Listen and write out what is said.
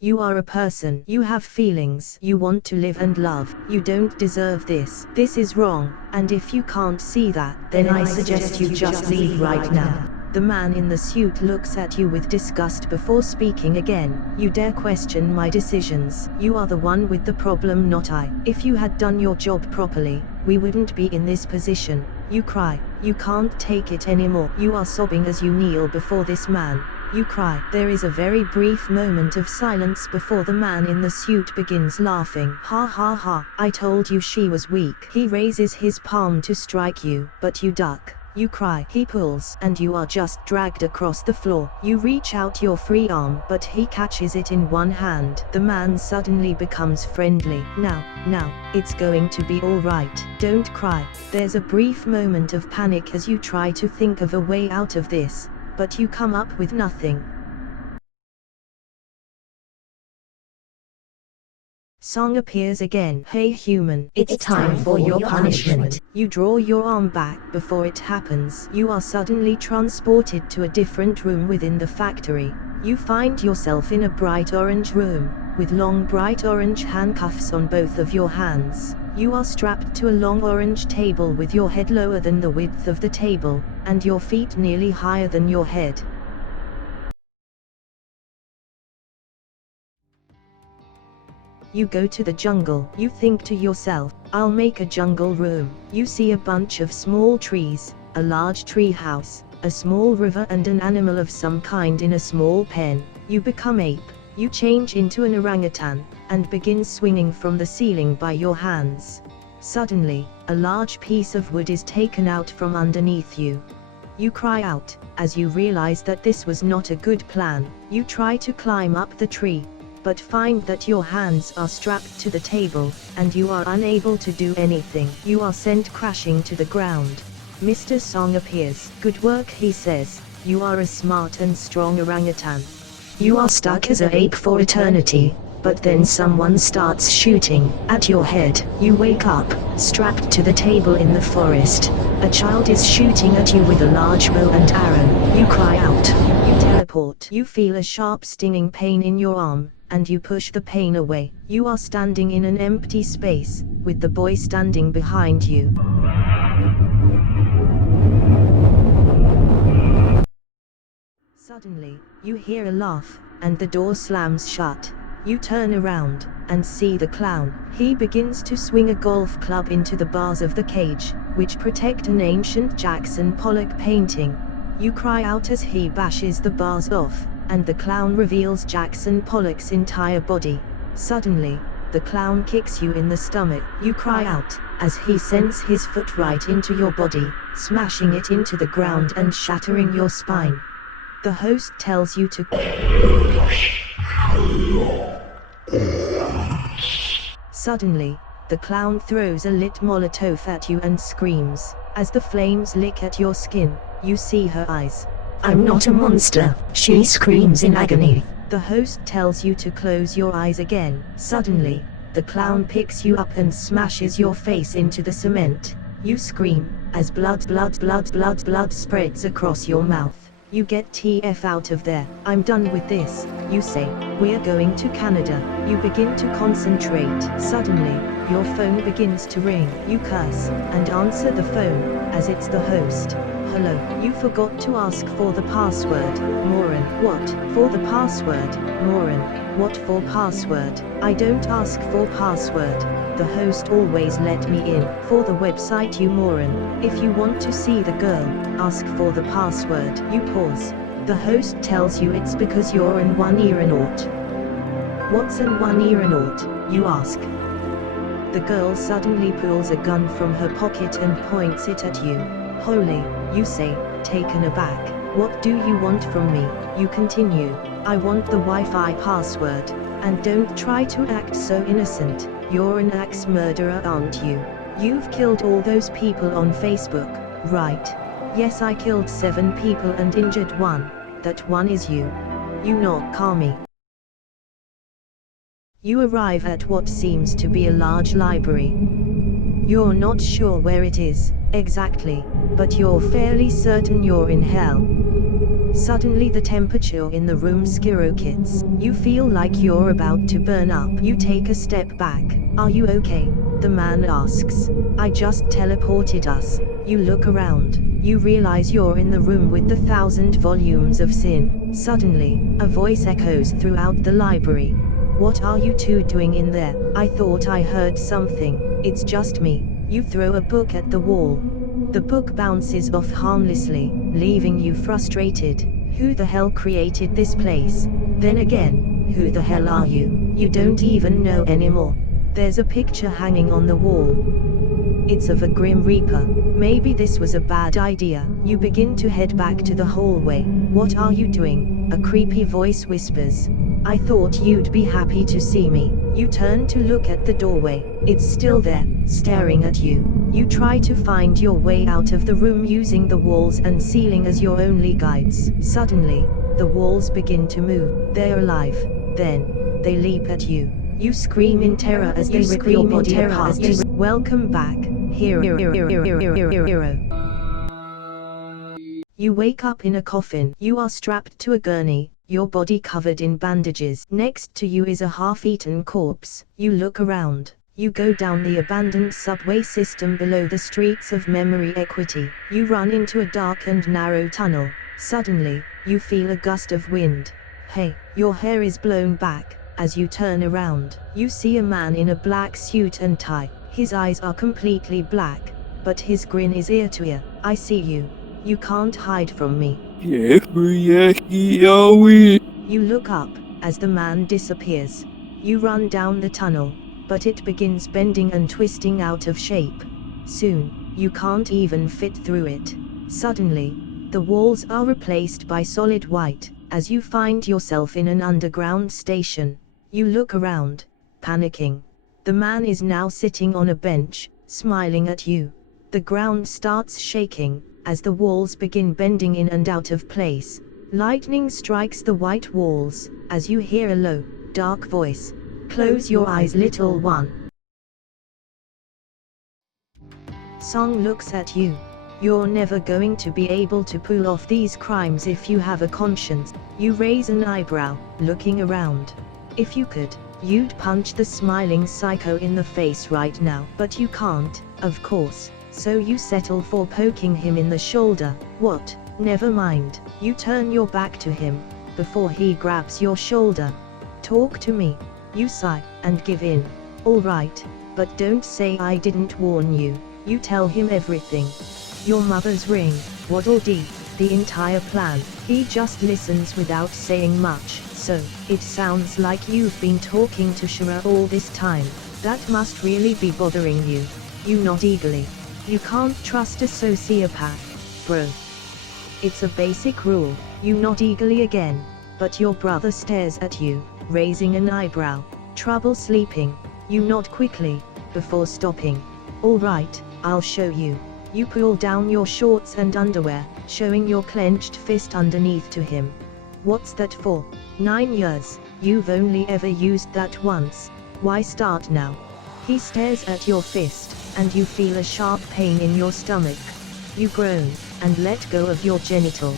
You are a person. You have feelings. You want to live and love. You don't deserve this. This is wrong. And if you can't see that, then I suggest you just leave right now. The man in the suit looks at you with disgust before speaking again. You dare question my decisions. You are the one with the problem, not I. If you had done your job properly, we wouldn't be in this position. You cry. You can't take it anymore. You are sobbing as you kneel before this man. You cry. There is a very brief moment of silence before the man in the suit begins laughing. Ha ha ha, I told you she was weak. He raises his palm to strike you, but you duck. You cry. He pulls, and you are just dragged across the floor. You reach out your free arm, but he catches it in one hand. The man suddenly becomes friendly. Now, it's going to be all right. Don't cry. There's a brief moment of panic as you try to think of a way out of this, but you come up with nothing. Song appears again. Hey human, it's time for your punishment. You draw your arm back before it happens. You are suddenly transported to a different room within the factory. You find yourself in a bright orange room, with long bright orange handcuffs on both of your hands. You are strapped to a long orange table with your head lower than the width of the table, and your feet nearly higher than your head. You go to the jungle. You think to yourself, I'll make a jungle room. You see a bunch of small trees, a large tree house, a small river and an animal of some kind in a small pen. You become ape. You change into an orangutan, and begin swinging from the ceiling by your hands. Suddenly, a large piece of wood is taken out from underneath you. You cry out, as you realize that this was not a good plan. You try to climb up the tree, but find that your hands are strapped to the table, and you are unable to do anything. You are sent crashing to the ground. Mr. Song appears. Good work, he says. You are a smart and strong orangutan. You are stuck as an ape for eternity, but then someone starts shooting at your head. You wake up, strapped to the table in the forest. A child is shooting at you with a large bow and arrow. You cry out. You teleport. You feel a sharp stinging pain in your arm, and you push the pain away. You are standing in an empty space, with the boy standing behind you. Suddenly, you hear a laugh, and the door slams shut. You turn around, and see the clown. He begins to swing a golf club into the bars of the cage, which protect an ancient Jackson Pollock painting. You cry out as he bashes the bars off, and the clown reveals Jackson Pollock's entire body. Suddenly, the clown kicks you in the stomach. You cry out, as he sends his foot right into your body, smashing it into the ground and shattering your spine. The host tells you to... Suddenly, the clown throws a lit Molotov at you and screams. As the flames lick at your skin, you see her eyes. I'm not a monster, she screams in agony. The host tells you to close your eyes again. Suddenly, the clown picks you up and smashes your face into the cement. You scream, as blood spreads across your mouth. You get TF out of there. I'm done with this, you say. We're going to Canada. You begin to concentrate. Suddenly, your phone begins to ring. You curse, and answer the phone, as it's the host. Hello, you forgot to ask for the password, moron. What? For the password, moron. What for password? I don't ask for password. The host always let me in. For the website, you moron. If you want to see the girl, ask for the password. You pause. The host tells you it's because you're an one-ear-naut. What's an one-ear-naut? You ask. The girl suddenly pulls a gun from her pocket and points it at you. Holy, you say, taken aback. What do you want from me? You continue. I want the Wi-Fi password. And don't try to act so innocent. You're an axe murderer, aren't you? You've killed all those people on Facebook, right? Yes, I killed 7 people and injured 1. That one is you. You not call me. You arrive at what seems to be a large library. You're not sure where it is, exactly, but you're fairly certain you're in hell. Suddenly the temperature in the room skyrockets. You feel like you're about to burn up. You take a step back. Are you okay? The man asks. I just teleported us. You look around. You realize you're in the room with the 1,000 volumes of sin. Suddenly, a voice echoes throughout the library. What are you two doing in there? I thought I heard something. It's just me. You throw a book at the wall. The book bounces off harmlessly, leaving you frustrated. Who the hell created this place? Then again, who the hell are you? You don't even know anymore. There's a picture hanging on the wall. It's of a Grim Reaper. Maybe this was a bad idea. You begin to head back to the hallway. What are you doing? A creepy voice whispers. I thought you'd be happy to see me. You turn to look at the doorway. It's still there, staring at you. You try to find your way out of the room using the walls and ceiling as your only guides. Suddenly, the walls begin to move. They're alive. Then, they leap at you. You scream in terror as they rip your body apart. Welcome back, hero. You wake up in a coffin. You are strapped to a gurney, your body covered in bandages. Next to you is a half-eaten corpse. You look around. You go down the abandoned subway system below the streets of Memory Equity. You run into a dark and narrow tunnel. Suddenly, you feel a gust of wind. Hey, your hair is blown back. As you turn around, you see a man in a black suit and tie. His eyes are completely black, but his grin is ear to ear. I see you. You can't hide from me. You look up, as the man disappears. You run down the tunnel, but it begins bending and twisting out of shape. Soon, you can't even fit through it. Suddenly, the walls are replaced by solid white, as you find yourself in an underground station. You look around, panicking. The man is now sitting on a bench, smiling at you. The ground starts shaking, as the walls begin bending in and out of place. Lightning strikes the white walls, as you hear a low, dark voice. Close your eyes, little one. Song looks at you. You're never going to be able to pull off these crimes if you have a conscience. You raise an eyebrow, looking around. If you could, you'd punch the smiling psycho in the face right now. But you can't, of course, so you settle for poking him in the shoulder. What? Never mind. You turn your back to him, before he grabs your shoulder. Talk to me. You sigh, and give in. All right, but don't say I didn't warn you. You tell him everything. Your mother's ring, waddle dee, the entire plan. He just listens without saying much. So, it sounds like you've been talking to Shira all this time. That must really be bothering you. You nod eagerly. You can't trust a sociopath, bro. It's a basic rule. You nod eagerly again, but your brother stares at you, raising an eyebrow. Trouble sleeping? You nod quickly, before stopping. All right, I'll show you. You pull down your shorts and underwear, showing your clenched fist underneath to him. What's that for? 9 years, you've only ever used that once. Why start now? He stares at your fist, and you feel a sharp pain in your stomach. You groan, and let go of your genital.